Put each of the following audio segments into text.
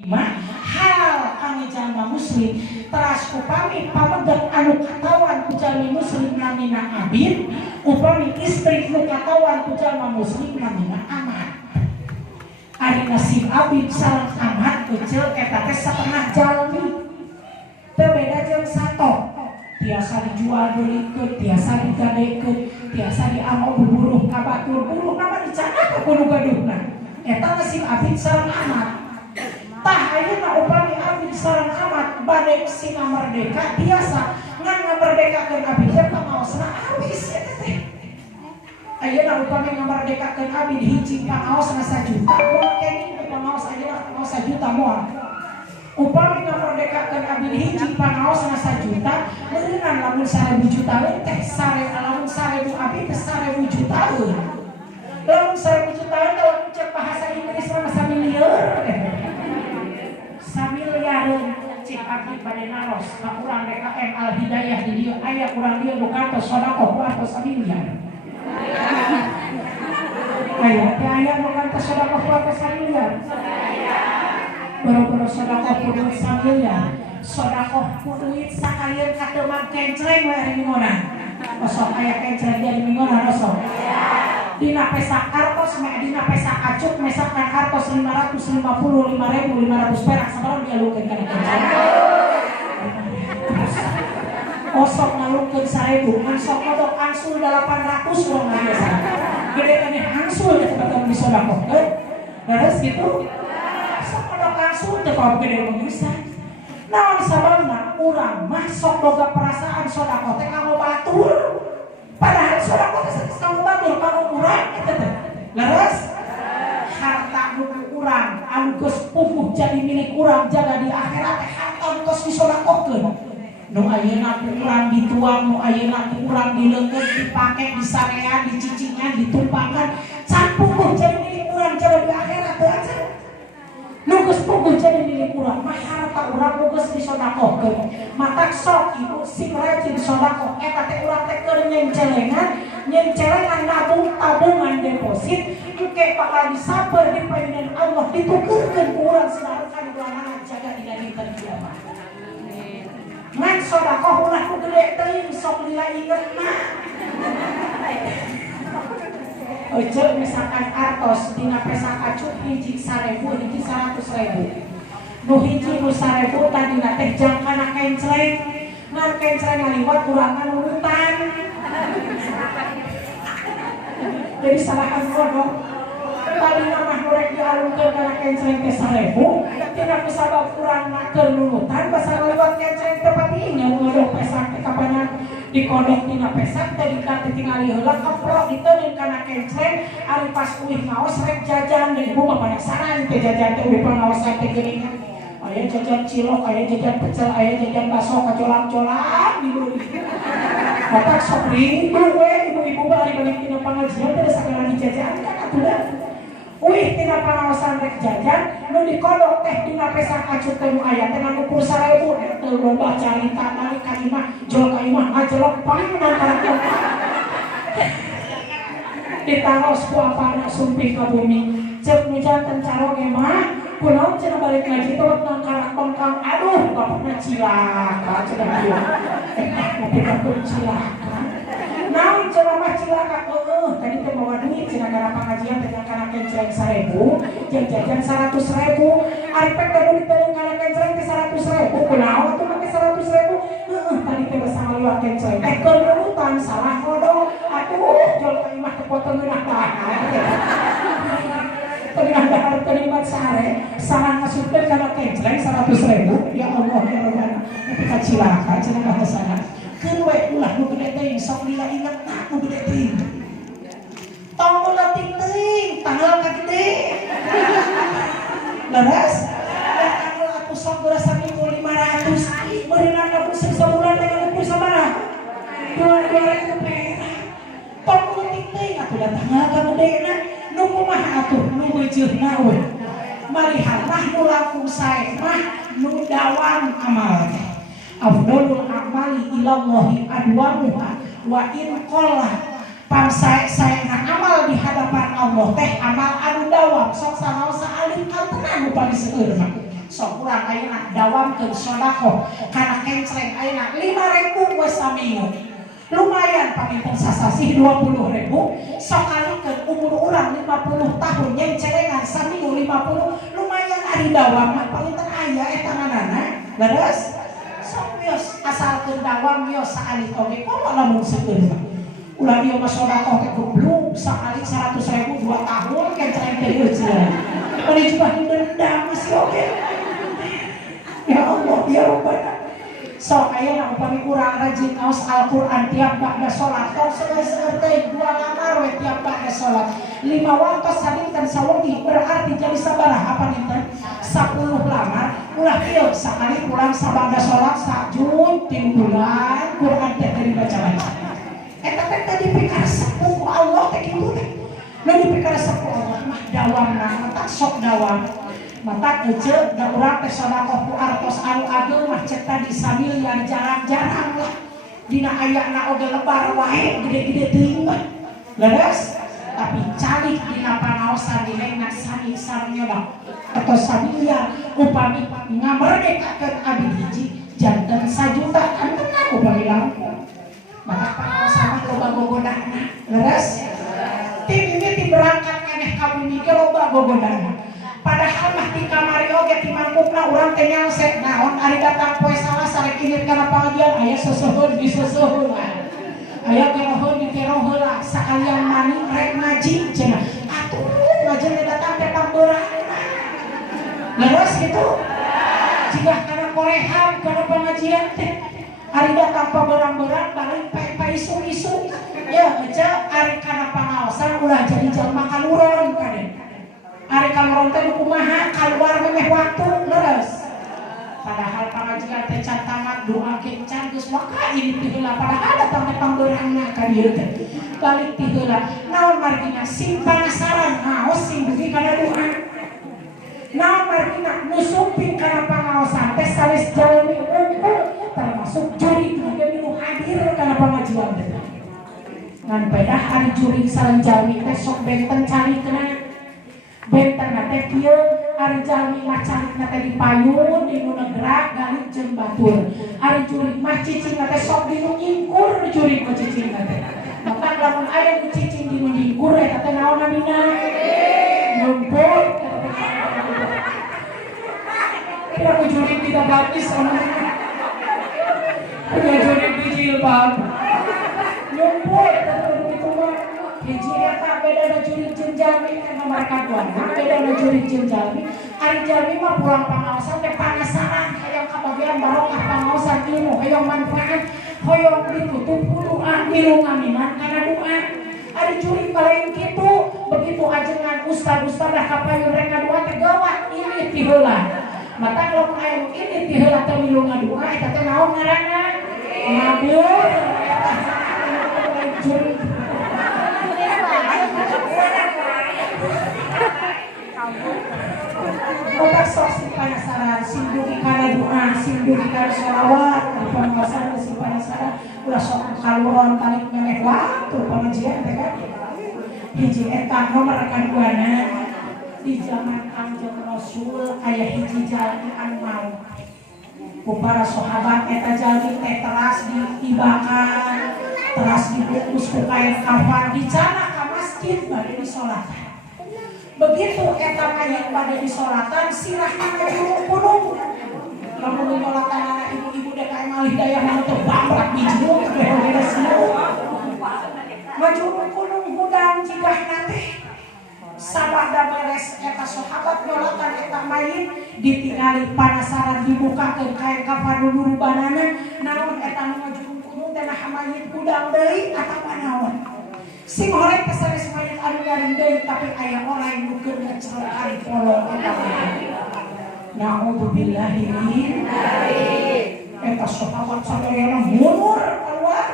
hal kami jalma muslim teras upami pamegat anu katawan ku jalmi muslim namina abid upami istri nu katawan ku jalma muslim namina amat. Ari nasib abid sareng amat kecil eta teh setengah jalmi teu beda jeung sato tiasa dijual beurekeun tiasa digadekeun tiasa diamau buburuh ka batur buruh nama dicana ka kudu gaduhna eta nasib abid sareng amat. Tah ayeuna upami abid sareng amat bade sina merdeka biasa ngan ngamerdekakeun abid teh pangaosna awis eta teh. Ayeuna upami ngamerdekakeun abid hiji pangaosna 1 juta moal kene pangaos ayeuna 1 juta moal. Upami ngamerdekakeun abid hiji pangaosna 1 juta meureunna lamun 1000 juta we teh lamun 1000 abid teh 1000 juta euy. Lamun 1000 juta lamun cek bahasa Inggris mah samilieur samiliareun cik abdi bade naros ka urang DKM Al Hidayah di dieu aya urang dieu nu kantos sedekah kuatna samiliar. Aya teh aya nu kantos sedekah kuatna samiliar. Boro-boro sedekah kudu samiliar. Sedekah duit sakalian kateumang kencreng we ari mingona. Osok aya kencreng di mingona osok. Dina pesak kartos, dina pesak acuk, mesakan kartos 550, 5.000, 500 perak sabarang dialukeun kana kencang. Osok ngalukeun 1.000, ngan sok kodok angsul 800 urang biasa. Gede teh angsul teh bakal disodakokeun. Terus gitu. Sok kodok angsul teh kok gede bisa. Naon sababna urang mah sok boga perasaan sodako teh kanggo batur. Padahal sodako teh kanggo batur kanggo urang eta teh. Leres harta nu urang anu geus puguh jadi milik urang jaga di akhirat teh harta tos disodakokeun. Nu ayeuna ku urang dituang, nu ayeuna ku urang dileungkeun, dipake, disarean, dicicingan, ditumpangkan, can puguh jadi milik urang jaga di akhirat teh aja. Nu geus puguh jadi milik urang mah harta urang nu geus disodakokeun. Matak sok ibu sing rajin sodako eta teh urang teh keur nyencelengan nabung tabungan deposit engke bakal disabar di payunan Allah ditukurkeun ku urang sinarekan bulanana jaga dina dinten kiamat. Ngan sodako ulah ku gede teuing sok lila inget mah. Ojo misalkan artos dina pesak acuk hiji 1.000 hiji 100.000. Nu hiji nu 1.000 tadina teh jangkana kencreng. Ngan kencreng ngaliwat urangan urutan. Jadi salahan kodok. Tadina mah norek dialungkeun kana kencreng teh 1.000, tina kusabab urangna keur nurutan basa ngaliwat kencreng teh patinya ngodok pesak teh kapanyan dikodok tina pesak teh dikate tingali heula keprok diteuneun kana kencreng ari pas uih ngaos rek jajan deui ibu mah penasaran teh jajan teh uih pangaosan teh geuningan aya jajan cilok aya jajan pecel aya jajan baso kacolang-colang di leuwih bapak sok rindu we ibu-ibu bari balik tina pangajian teh sakala dijajan kan atuh uih tina pangaosan rek jajan nu dikodok teh dina pesak acuk teh nu aya teh nganu ukur 1.000 teu loba carita balik ka imah jol ka imah ajelok pangan karang ditangos ku apana sumpih ka bumi cek nu janten caroge mah kunaon cenah balik ngaji teh nang karang tongkang aduh bapakna cilaka cenah ieu tapi kapun cilaka naon cenah mah cilaka tadi teh bawa duit cenah kana pangajian teh kana kencreng 1.000 jeung jajan 100.000 ari pek teh diteuleung kana kencreng teh 100.000 kunaon atuh make 100.000 tadi teh basa ngaliwat kencreng teh keur nurutan salah kodok atuh jol ka imah teh potong geunah tahan tengah dahar terlibat sare salah ngasupkeun kana kencreng 100.000 ya Allah ya Rabbana tapi kacilaka cenah bahasana keun we ulah nu gede teuing sok lila ingetna nu gede teuing tong ulah ting-ting tanggal ka gede leres dan tanggal atuh sok berasa 1.500 meureunna aku sebulan dengan ukur sabaraha 2.000 perak tong ulah ting-ting atuh da tanggal ka gedena nu kumaha atuh nu beujeuhna we malihat mah nu langkung sae mah nu dawam amal teh afdalul amali ilallahi adwamuha wa in qalla pamsae-saena amal di hadapan Allah teh amal anu dawam sok sanaosa alim altenan nu paling seueur mah sok urang ayeuna dawamkeun sedekah kana kencreng ayeuna 5.000 we saminggu. Lumayan pakinten sasasih 20.000 sok kalikeun umur urang 50 tahun yang celengan saminggu 50 lumayan ari dawam mah pakinten aya eta nganana. Leres sok wios asalkeun dawam wios saali toge komo lamun seueur. Ulah ieu mah sedekah teh goblok sakali 100.000 2 tahun kencreng teh ieu cenah. Anu juga didenda masih oge. Ya Allah ya Rabbana. Sok ayeuna upami urang rajin ngaos Al-Qur'an tiap ba'da salat tong seueur-seueur teh 2 lamar we tiap ba'da salat 5 waktu sadinten sawengi berarti jadi sabaraha paninten 10 lamar ulah ieu sakali pulang sabada salat sajud 3 bulan Qur'an teh dibaca-baca eta teh tadi pikarsa ku Allah teh kitu teh nu dipikarsa ku Allah mah dawamna mah sok dawam mata ece da urang teh sedekah ku artos anu ageung mah cek tadi samiliar jarang-jarang lah dina ayana oge lebar wae gede-gede teuing mah leres tapi calik dina panaosan dilengna sami sarnyoda atau samiliar upami ngamerdekakeun abdi hiji janten 1 juta kan tenang upami langkung maka panaosan mah loba gogodana leres tim ini berangkat keneh ka bumi ge loba gogodana. Padahal mah di kamari oge di mangkukna urang teh nyangsek naon ari datang poe Salasa rek init kana pangajian aya seseuheun diseseuheun aya keroheun dikeroh heula sakalian mani rek ngaji cenah atuh ngaji datang teh pambeurana leres kitu jika kana korehan kana pengajian teh ari datang pabeurang-beurang balik pae isu-isu ya aja ari kana pangaosan ulah jadi jalma kaluron kade ari kaluron teh kumaha kaluar meh waktu leres padahal pengajian teh can tamat doa kencan geus waka ini teh heula padahal datang teh pambeurangna ka dieu teh balik teh heula naon margina sing panasaran ngaos sing dugi kana doa naon margina nusupin kana pangaosan teh sawis jalmi unggul termasuk juri juga nu hadir kana pengajian teh ngan pedah ari juri sareng jalmi teh sok benten carikeun benten teh kieu ari jalmi mah carikna teh di payun di nu negrak galik jeung batur ari jurig mah cicingna teh sok di nu nyingkur jurig mah cicingna teh maka lamun aya nu cicing di nu nyingkur eta teh naon namina nyumput kira ku jurig tidak bagus punya jurig di jilbab nyumput hiji eta bedana jurig jeung jalmi nomor kaduana bedana jurig jeung jalmi ari jalmi mah pulang pangaosan teh panasaran hayang kabagian barokah pangaosan ilmu hayang manfaat hoyong ditutup doa milu ngaminan kana doa ari jurig lain kitu begitu ajengan ustad-ustad dah kapayun rek ngadoa teh gawat ini ti heula mata kalau aya ini ti heula teh milu ngadoa eta teh naon ngaranna ngabur jurig otak sok si panasaran sindugi kana doa sindugi kana sholawat pamasaran si panasaran ulah sok kaluron tarik meneh waktu pengajian teh kan hiji eta nomor kaduana di zaman Kanjeng Rasul aya hiji jalmi anu mau ku para sahabat eta jalmi teh teras ditibakan teras dibungkus ku kain kafan dicana ka masjid bade disolatan begitu eta mayit pada disolatan sirahna ngajulung-kulung lamun disolatan anak ibu-ibu dek aya malih daya mah teh bambrak bijung beres semua ngajulung-kulung hudang cigahna teh sabada beres eta sahabat nyolatan eta mayit ditingali panasaran dibukakeun kain kafan nurubanana naon eta nu ngajulung-kulung teh nah mayit hudang deui atawa naon sing horeng kesanes mayit anu garing deui tapi aya orang nu keur ngecel ari polong eta naudzubillahi min eta sahabat sadayana mundur keluar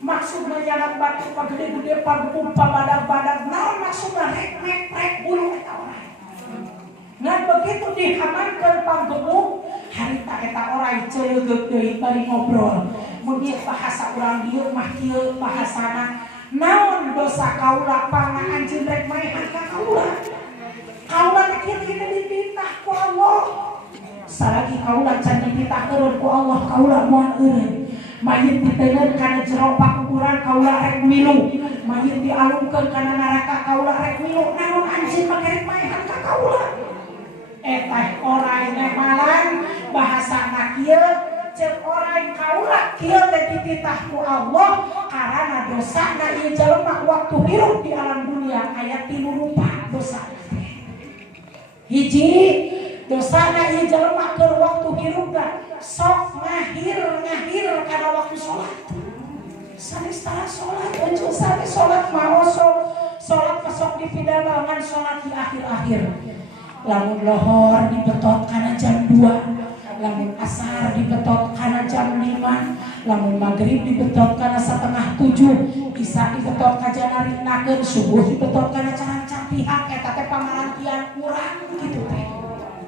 maksudna jalan batu pagede-gede pagupung pabadag-badag naon maksudna rek bulu eta orang ngan begitu dihamankeun panggemuk harita eta orang ceuleug deui bari ngobrol mun bahasa urang dieu mah kieu bahasana naon dosa kaula pangna anjeun rek maehan ka kaula teh kieu dititah ku Allah salagi kaula can dititahkeun ku Allah kaula moal eureun mayit ditengeun kana jero pakuburan kaula rek milu mayit dialungkeun kana neraka kaula rek milu naon anjeun mah kerek maehan ka kaula eta orain malan bahasana kieu ceuk orain kaula kieu teh dititah ku Allah karana dosana ieu jelema waktu hirup di alam dunia aya 3 rupa dosa hiji dosana ieu jelema keur waktu hirupna sok ngahir karena waktu sholat sanes tara sholat anjing sanes sholat maosok sholat pasok dipidangan sholat di akhir-akhir lamun lohor dibetot kana jam 2 lamun asar dibetot kana jam 5 lamun maghrib dibetot kana 6:30 isya dibetot kajana rinakeun subuh dibetot kana caran pihak eta teh pamarantian kurang kitu teh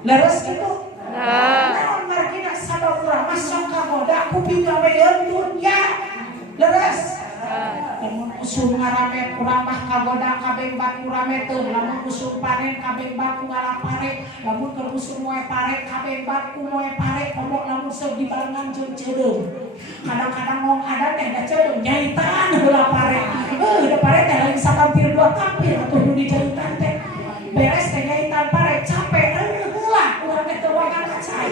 leres kitu naon margina sababura masuk ka moda kuping gawean dunya leres lamun usul ngarame kurang mah kagoda kabeh baku rame teu lamun usul panen kabeh baku ngarapare lamun keur usul moe pare kabeh baku moe pare pokok lamun sok dibarengan jeung cedeung kadang-kadang ngong ada teh da cedeung jaitan heula pare da pare teh lain sakampir 2 kampir atuh nu dijaitan teh beres teh jaitan pare capek heula urang teh teu wagan kacai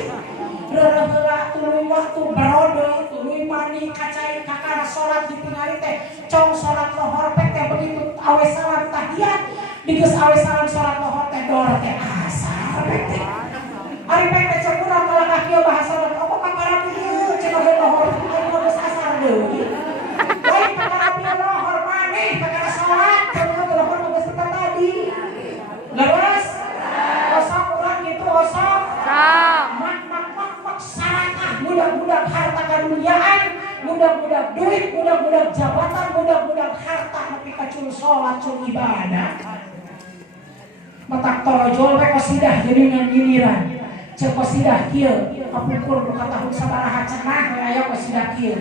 heula tuluy waktu barodo tuluy mani kacai kakara salat ditingali teh cong salat lohor teh begitu awe salam tahiyat digeus awe salam salat lohor teh dor teh asar teh ari bae teh cek urang kalahkah kieu bahasa apa kakara kieu cek lohor ari geus asar deui lain kakara kieu lohor maneh kakara salat cek lohor geus tadi leres osok urang kitu osok sarakah budak-budak harta kadunyaan budak-budak duit budak-budak jabatan budak-budak harta tapi kacul sholat cul ibadah matak torojol we qasidah geuningan giliran ceuk qasidah kieu kapungkur ka tahun sabaraha cenah we aya qasidah kieu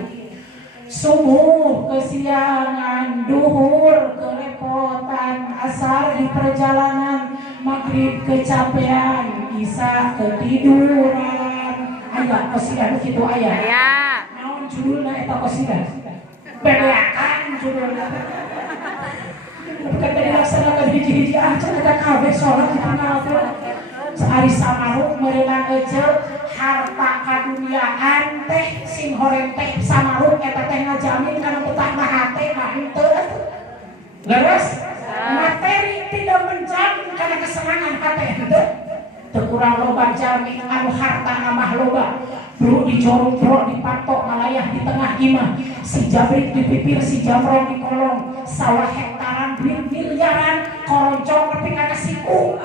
subuh kesiangan duhur kerepotan asar di perjalanan maghrib kecapean isya ketiduran aya qasidah kitu aya naon judulna eta qasidah bebeakan judulna bukan dilaksanakan hiji-hiji aja eta kabeh salat ditinggal sehari samaruk meureunan eceuk harta kadunyaan teh sing horeng teh samaruk eta teh ngajamin kana betahna hate mah henteu leres materi tidak menjamin kana kesenangan hate henteu kurang loba jalmi anu harta ngamah loba bro dijorong bro dipatok malayah di tengah imah si jabrik dipipir si jamrong di kolong sawah hektaran miliaran koroncong tapi kana siku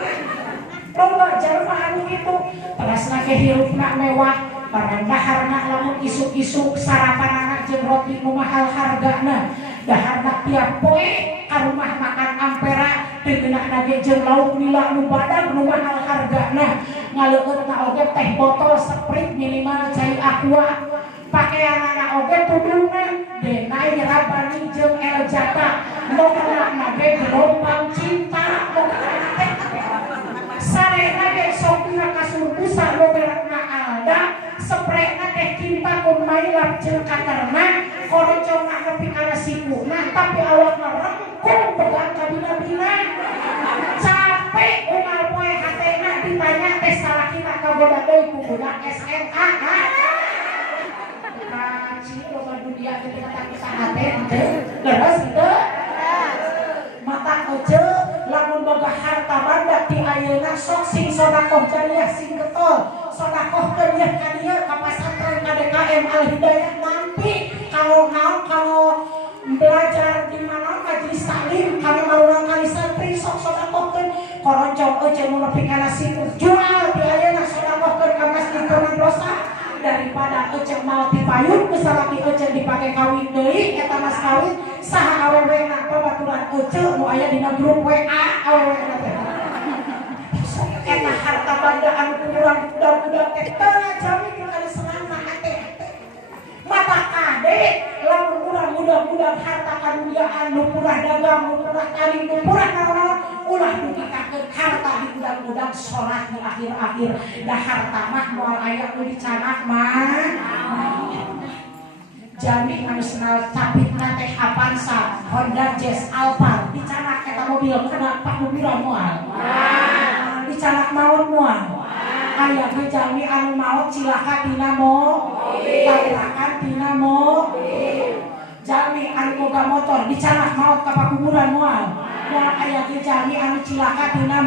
loba jalma anu gitu terasna ge hirupna mewah barang daharna lamun isuk-isuk sarapan anak jeung roti nu mahal hargana daharna tiap poe ka rumah makan ampera deungeunna ge jeung lauk nila nu badag nu mahal hargana ngaleukeutna oge teh botol Sprite minimal cai aqua pakaianna oge tudungna denai rabani jeung El Jata lokana ge gelombang cinta lokana teh sarena ge sok dina kasur busa lo berekna Alda sprayna teh cinta kun mailap jeung katerna korocongna nepi kana sikuna tapi awakna rengkung pegang ka bina-bina capek umal poe hatena ditanya teh salakina kaboda deui ku budak SMA kaci loba dunia teh kata kita hate teh leres teu mata oce lamun boga harta banda ti ayeuna sok sing sedekah jariah sing getol sedekah jariah ka dieu ka pasantren ka DKM Al Hidayah nampi kalau naon kalau belajar di mana majelis taklim kami marurang kali santri sok sedekahkeun koroncong eueuh nu nepi kana situ jual ti ayeuna sedekahkeun ka masjid dosa daripada eueuh mau dipayun misalnya eueuh dipake kawin deui eta mas kawin saha awewena babaturan eueuh nu aya dina grup WA awewena teh eta harta banda anu kurang budak-budak teh teu ngajamin kana senangna hate mata kade lamun urang budak-budak harta kadunyaan nu purah dagang nu purah kaling nu purah naon ulah dipikakeun harta di gudang-gudang sholat di akhir-akhir dah harta mah moal aya nu dicanak mah jami anu senal capitna teh Avanza Honda Jazz Alphard dicanak eta mobil kana Pak Bubira moal dicanak maut moal aya ge jami anu maut cilaka tina tabrakan tina jami anu boga motor dicanak maut ka pakuburan moal aya ge jami anu cilaka tina